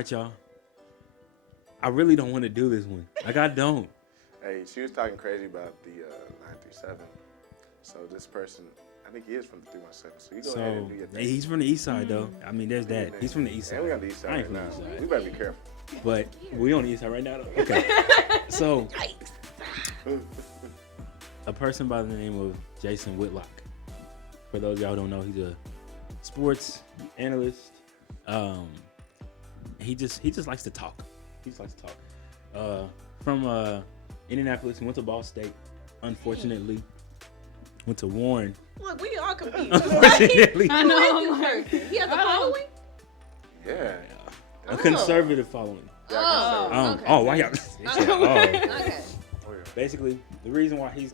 right, y'all. I really don't want to do this one. Like, I don't. Hey, she was talking crazy about the 937. So this person, I think he is from the 317. So you go ahead and do your thing. He's from the east side, though. I mean, there's that. He's from the east side. And we on the east side I ain't right from the now. east side. We better be careful. But we on the east side right now, though. Okay. So, a person by the name of Jason Whitlock. For those of y'all who don't know, he's a sports analyst. He just likes to talk. He just likes to talk. From Indianapolis, went to Ball State. Unfortunately, went to Warren. Look, we all confused. Unfortunately, I know. He has a following? Yeah. a conservative following. Oh, okay. Oh, why y'all? Okay. Basically, the reason why he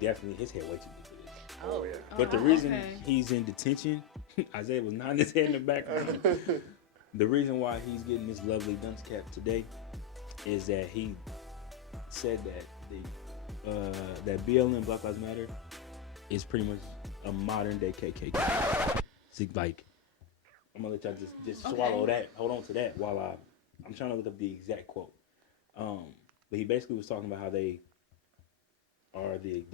definitely his head way too big for this. Oh, yeah. But the reason he's in detention, Isaiah was nodding his head in the background. The reason why he's getting this lovely dunce cap today is that he said that that BLM, Black Lives Matter, is pretty much a modern day KKK. See, like, I'm gonna let y'all just swallow that. Hold on to that while I'm trying to look up the exact quote. But he basically was talking about how they're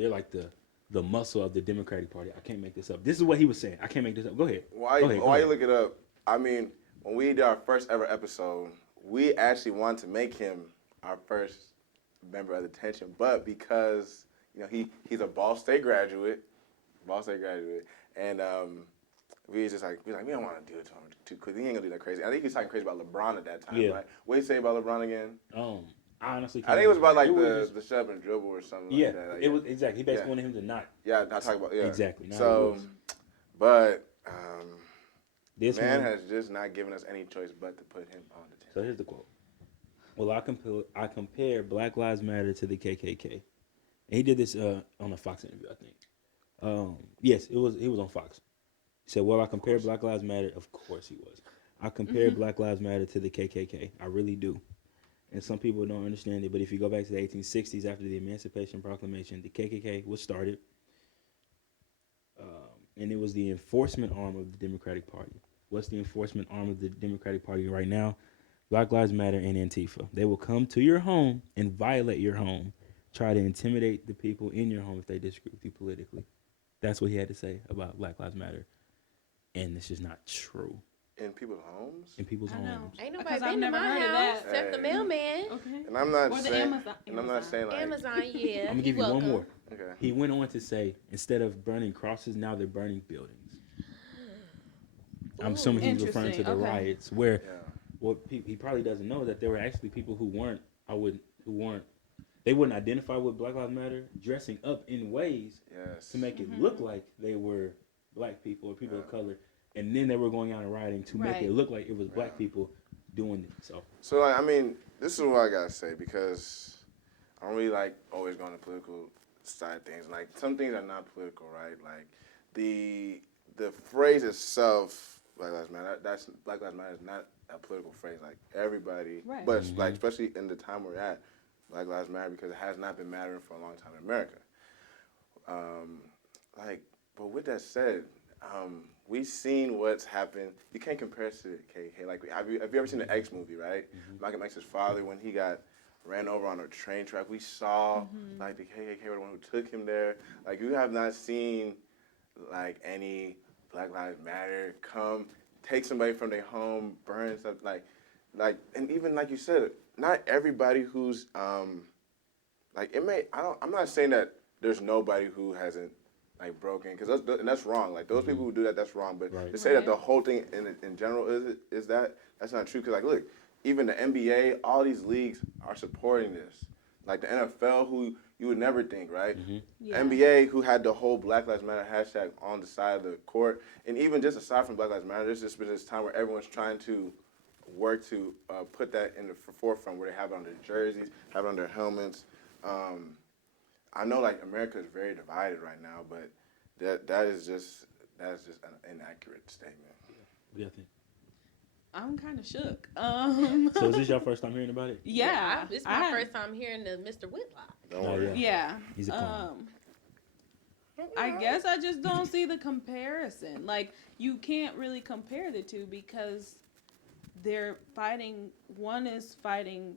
like the muscle of the Democratic Party. I can't make this up. This is what he was saying. I can't make this up. Go ahead. Why you look it up? I mean, when we did our first ever episode, we actually wanted to make him our first member of the detention, but because he's a Ball State graduate, and we was like we don't want to do it to him too quick. He ain't gonna do that crazy. I think he was talking crazy about LeBron at that time. Yeah. Right? What did he say about LeBron again? I honestly can't. I think it was about like the shove and dribble or something yeah, like that. it was exactly. He basically wanted him to not. Yeah, not talk about Exactly. So, but this man one has just not given us any choice but to put him on the detention. So here's the quote. Well, I compare Black Lives Matter to the KKK. And he did this on a Fox interview, I think. Yes, he was on Fox. He said, well, I compare Black Lives Matter. Of course he was. I compare Black Lives Matter to the KKK. I really do. And some people don't understand it, but if you go back to the 1860s after the Emancipation Proclamation, the KKK was started. And it was the enforcement arm of the Democratic Party. What's the enforcement arm of the Democratic Party right now? Black Lives Matter and Antifa. They will come to your home and violate your home, try to intimidate the people in your home if they disagree with you politically. That's what he had to say about Black Lives Matter. And it's just not true. In people's homes? In people's homes. Ain't nobody been to my house except the mailman. Okay. And I'm not Or the saying Amazon. and I'm not saying like Amazon, yeah. I'm going to give you one more. Okay. He went on to say, instead of burning crosses, now they're burning buildings. I'm assuming he's referring to the riots where what he probably doesn't know is that there were actually people who they wouldn't identify with Black Lives Matter, dressing up in ways to make it look like they were black people or people of color, and then they were going out and rioting to make it look like it was black people doing it. So like, I mean, this is what I gotta say, because I don't really like always going to political side of things. Like, some things are not political, right? Like the phrase itself, Black Lives Matter, Black Lives Matter is not a political phrase. Like, everybody, but like especially in the time we're at, Black Lives Matter, because it has not been mattering for a long time in America. But with that said, we've seen what's happened. You can't compare it to the KKK. Like, have you ever seen the X movie, right? Malcolm X's father, when he got ran over on a train track, we saw like the KKK were the one who took him there. Like, you have not seen like any Black Lives Matter come take somebody from their home, burn stuff, like, and even like you said, not everybody who's like, it may. I'm not saying that there's nobody who hasn't like broken, because that's wrong. Like, those people who do that, that's wrong. But to say that the whole thing in general is that's not true. Because, like, look, even the NBA, all these leagues are supporting this. Like the NFL, who you would never think, right? NBA, who had the whole Black Lives Matter hashtag on the side of the court, and even just aside from Black Lives Matter, there's just been this time where everyone's trying to work to put that in the forefront, where they have it on their jerseys, have it on their helmets. I know, like, America is very divided right now, but that is just an inaccurate statement. what do you think? I'm kind of shook. So is this your first time hearing about it? Yeah. This is my first time hearing the Mr. Whitlock. Don't worry. Yeah. He's a clown. I guess I just don't see the comparison. Like, you can't really compare the two, because they're fighting. One is fighting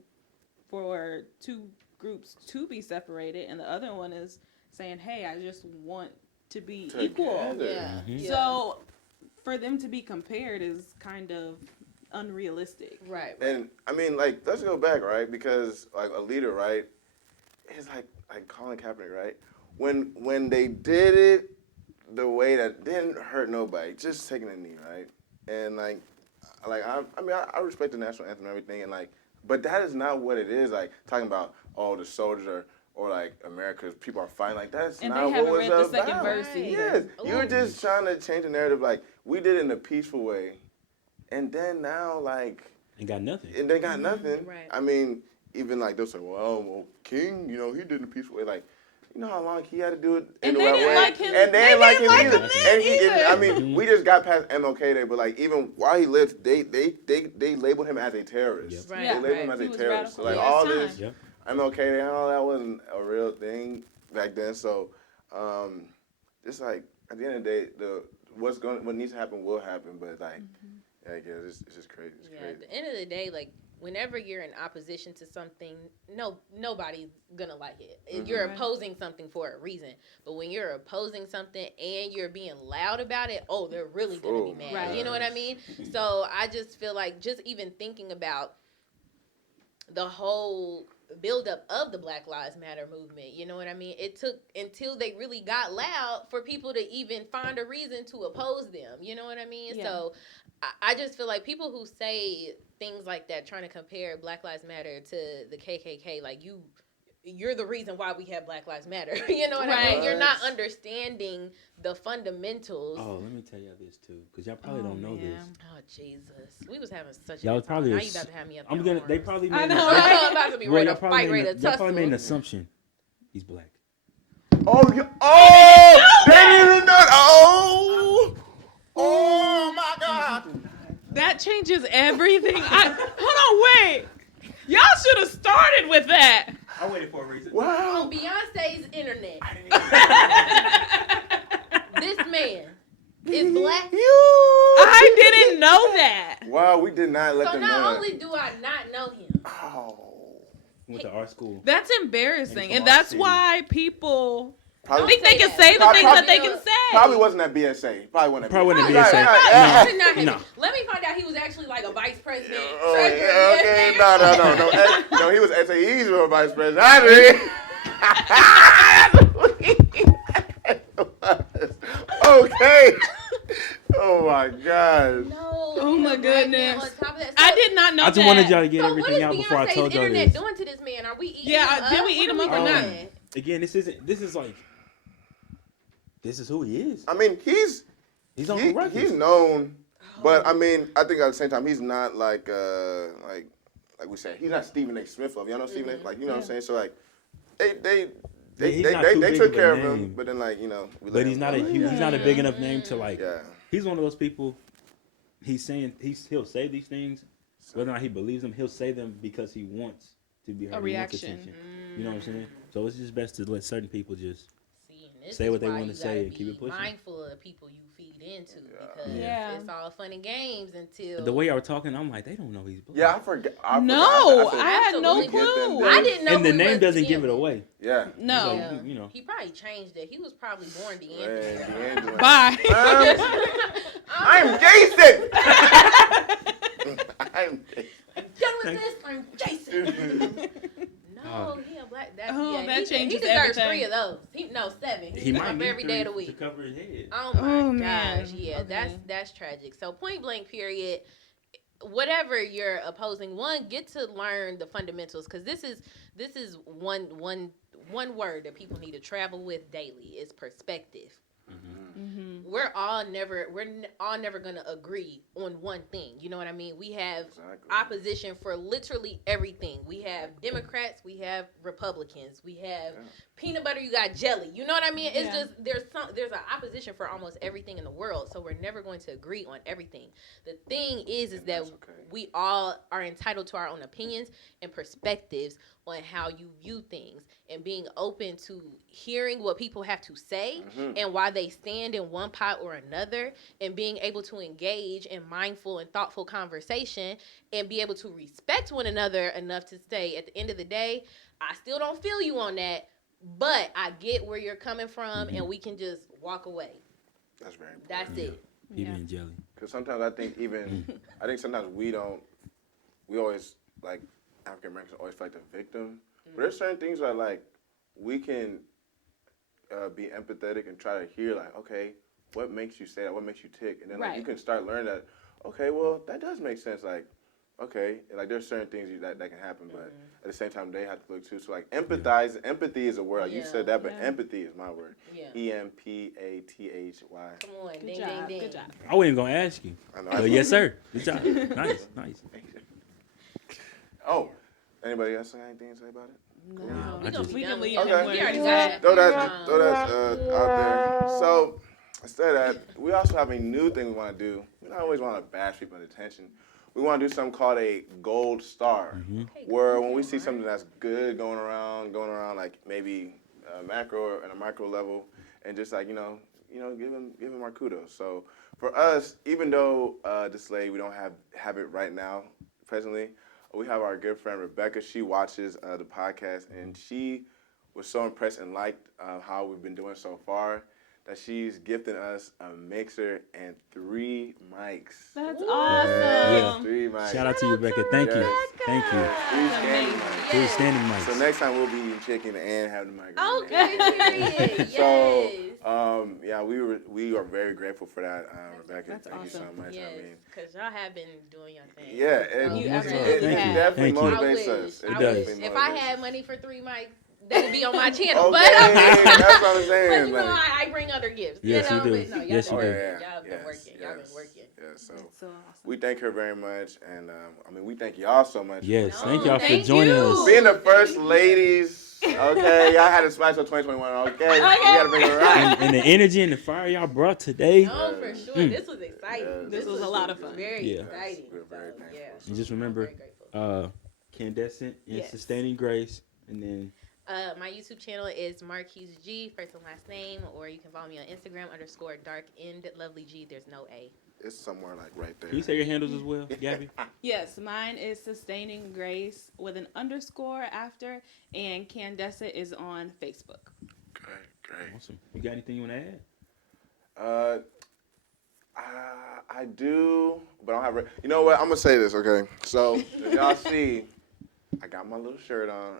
for two groups to be separated, and the other one is saying, "Hey, I just want to be equal." Yeah. So for them to be compared is kind of unrealistic. Right. And I mean, like, let's go back, right? Because like a leader, right? It's like Colin Kaepernick, right? When they did it the way that didn't hurt nobody, just taking a knee, right? And like I respect the national anthem and everything, and like, but that is not what it is. Like talking about the soldiers or like America's people are fighting. Like that's And not they what haven't was read the about. second verse either. Yes, you're just trying to change the narrative. Like we did it in a peaceful way, and then now like and got nothing. and they got nothing. Right. I mean, even like they'll say, well, King, you know, he did it in a peaceful way. Like, you know how long he had to do it in And the they right didn't way, like him. and they didn't like him either. And either. I mean, we just got past MLK Day, but like even while he lived, they labeled him as a terrorist. Yep. Right. They labeled him Right. as He a was terrorist. So radical like at all his this time. Yep. MLK Day, all that wasn't a real thing back then. So just like at the end of the day, what needs to happen will happen. But like, yeah, I guess it's just crazy. It's Yeah. crazy. At the end of the day, like whenever you're in opposition to something, nobody's gonna like it. You're Right. opposing something for a reason. But when you're opposing something and you're being loud about it, they're really gonna be mad. Right. You know what I mean? So I just feel like just even thinking about the whole buildup of the Black Lives Matter movement, you know what I mean? It took until they really got loud for people to even find a reason to oppose them. You know what I mean? Yeah. So I just feel like people who say things like that, trying to compare Black Lives Matter to the KKK, like you're the reason why we have Black Lives Matter. You know what I mean? Right. You're not understanding the fundamentals. Oh, let me tell y'all this too, because y'all probably don't know this. Oh, Jesus. We was having such Y'all a good time. probably Now are you about to have me up I'm there gonna. They arms. probably I made. know, an- right? I'm about to be Well, ready y'all to probably fight, made ready an- to y'all tussle. probably made an assumption. He's black. Oh, they didn't even know. Oh my God. That changes everything. Hold on, wait. Y'all should have started with that. I waited for a reason. Wow. On Beyonce's internet, this man is black. I didn't know that. Wow, we did not let So them know not that. only do I not know him, Oh. Went to art school. That's embarrassing, And and that's from our why people Probably, think they can that. say the Probably- things that they can say. probably wasn't at BSA. Probably wasn't at Probably wasn't BSA. at BSA. Yeah. Could not have No. been. Let me find out he was actually like a vice president. Oh, treasurer, yeah, okay. yes, No, he was SAE's real vice president. I mean. Okay. Oh my gosh. No. Oh, my and the black man goodness. on top of that. I did not know I just that. wanted y'all to get So what everything is out before I Beyonce's told y'all internet this. doing to this man? Are we eating Yeah, him up? did we eat him What up or are we not? doing? Again, this is like. This is who he is. I mean, He's on the record. he's known, but I mean, I think at the same time, he's not like we said, he's not Stephen A. Smith of. Y'all know Stephen A. Like, you know what I'm saying? So like, they he's not too they big took of a care of name. him, but then like, you know, we let But he's him not go. he's not a big enough name to like. Yeah. He's one of those people. He's saying he'll say these things, whether or not he believes them. He'll say them because he wants to be heard. A He wants reaction. attention. You know what I'm saying? So it's just best to let certain people just. See, and this Say is what they why wanna you say gotta and keep be it pushing. mindful of the people you feed into because Yeah. it's all fun and games until The way y'all were talking, I'm like, they don't know he's black. Yeah, I forgot. No, feel- I had no Absolutely. clue. I didn't know And the who name was doesn't give it D'Angelo. away. Yeah. No. So, Yeah. you know. He probably changed it. He was probably born Man, D'Angelo. D'Angelo. Bye. I'm Jason. I'm Jason. Done with this. I'm Jason. No, he a black. That he changes deserves everything. 3 of those. 7. He might up need every day of the 3 to week. cover his head. Oh my Oh, gosh, man. yeah, Okay. that's tragic. So point blank, period. Whatever you're opposing, get to learn the fundamentals because this is one word that people need to travel with daily is perspective. Mm-hmm. We're all never gonna agree on one thing. You know what I mean? We have Exactly. opposition for literally everything. We have Democrats, we have Republicans, we have peanut butter, you got jelly. You know what I mean? It's Yeah. just there's an opposition for almost everything in the world. So we're never going to agree on everything. The thing is that that's okay. we all are entitled to our own opinions and perspectives on how you view things. and being open to hearing what people have to say and why they stand in one pot or another, and being able to engage in mindful and thoughtful conversation and be able to respect one another enough to say, at the end of the day, I still don't feel you on that, but I get where you're coming from, and we can just walk away. That's very important. That's it. PB and jelly. Because sometimes I think sometimes we always, like, African Americans always feel like the victim. But there's certain things that, like, we can be empathetic and try to hear, like, okay, what makes you say that? What makes you tick? And then like, you can start learning that, okay, well, that does make sense. Like, okay, like there's certain things that can happen, but at the same time, they have to look too. So, like, empathy is a word. Like, you said that, but empathy is my word. EMPATHY. Come on, Good ding, job. ding, ding. Good job. I wasn't gonna ask you. I know. But yes, sir. Good job. Nice. Oh, anybody else have anything to say about it? No, I just- we can leave Okay. him We where already he's got at. Throw that out there. So, instead of that, we also have a new thing we want to do. We don't always want to bash people in detention. We want to do something called a gold star, where when we see something that's good going around like maybe a macro and a micro level, and just like, give him our kudos. So for us, even though this lady, we don't have it right now, presently, we have our good friend Rebecca. She watches the podcast, and she was so impressed and liked how we've been doing so far that she's gifting us a mixer and 3 mics. That's Ooh. awesome. Yeah. 3 mics. Shout out to you, Rebecca. Thank you. Thank you. 3 standing mics. Three standing mics. So next time we'll be eating chicken and have the microphone. Okay, period. So, Yes. we are very grateful for that, Rebecca. That's Thank you so awesome. much. Yes, I mean, because y'all have been doing your thing. yeah, So, You it absolutely have. definitely Thank you. motivates I us. wish. It I does. wish. definitely If I motivates had us. money for 3 mics, that would be on my channel. Okay, But that's what I'm but saying. you know, Like, I bring other gifts. Yes, you know, you do. But no, y'all Yes, been you do. working. yeah, Y'all been yes, working. Y'all yes, been working. Yeah, so That's so awesome. we thank her very much, and we thank y'all so much. Yes, No, thank y'all for thank joining you. us. Being the first Thank you. ladies, okay, y'all had a smash of 2021, okay? We gotta bring her right. And the energy and the fire y'all brought today. No, for sure. This was exciting. Yes. This was a lot of fun. Very Yeah. exciting. We're very So, thankful. yeah. And just remember, I'm very grateful. Candescent and Yes. Sustaining Grace. And then My YouTube channel is Marquice G, first and last name, or you can follow me on Instagram _dark_lovely_G. There's no A. It's somewhere like right there. can you say your handles as well, Gabby? Yes, mine is Sustaining Grace with an underscore after, and Candescent is on Facebook. Great. Awesome. You got anything you want to add? I do, but I don't have. You know what? I'm gonna say this, okay? So as y'all see, I got my little shirt on.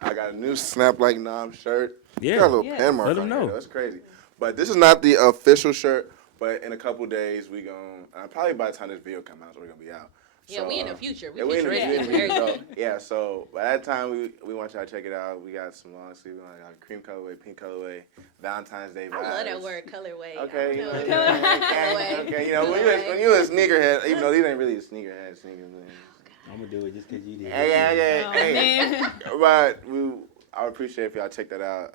I got a new Snap Like Nom shirt. Yeah. Got a little Yeah. pen mark Let 'em on know. here. That's crazy. But this is not the official shirt. But in a couple days, we gon' probably by the time this video comes out, so we're gonna be out. Yeah, So, we in the future. Yeah, we in the futuristic. future. Very So, good. yeah, so by that time, we want y'all to check it out. We got some long sleeve, cream colorway, pink colorway, Valentine's Day vibes. I love that word, colorway. Okay, you know, Colorway. okay, you know, when you a sneakerhead, even though these ain't really a sneakers. I'm going to do it just because you did. Hey. Man. But I would appreciate if y'all check that out.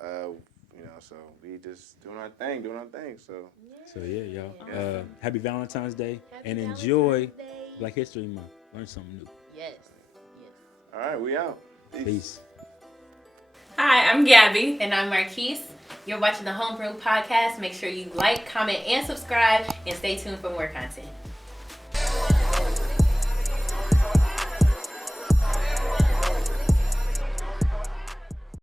So we just doing our thing. So So, yeah, y'all. Awesome. Happy Valentine's Day. Happy And enjoy Valentine's Day. Black History Month. Learn something new. Yes. all right, we out. Peace. Hi, I'm Gabby. And I'm Marquice. You're watching the Homeroom podcast. Make sure you like, comment, and subscribe, and stay tuned for more content.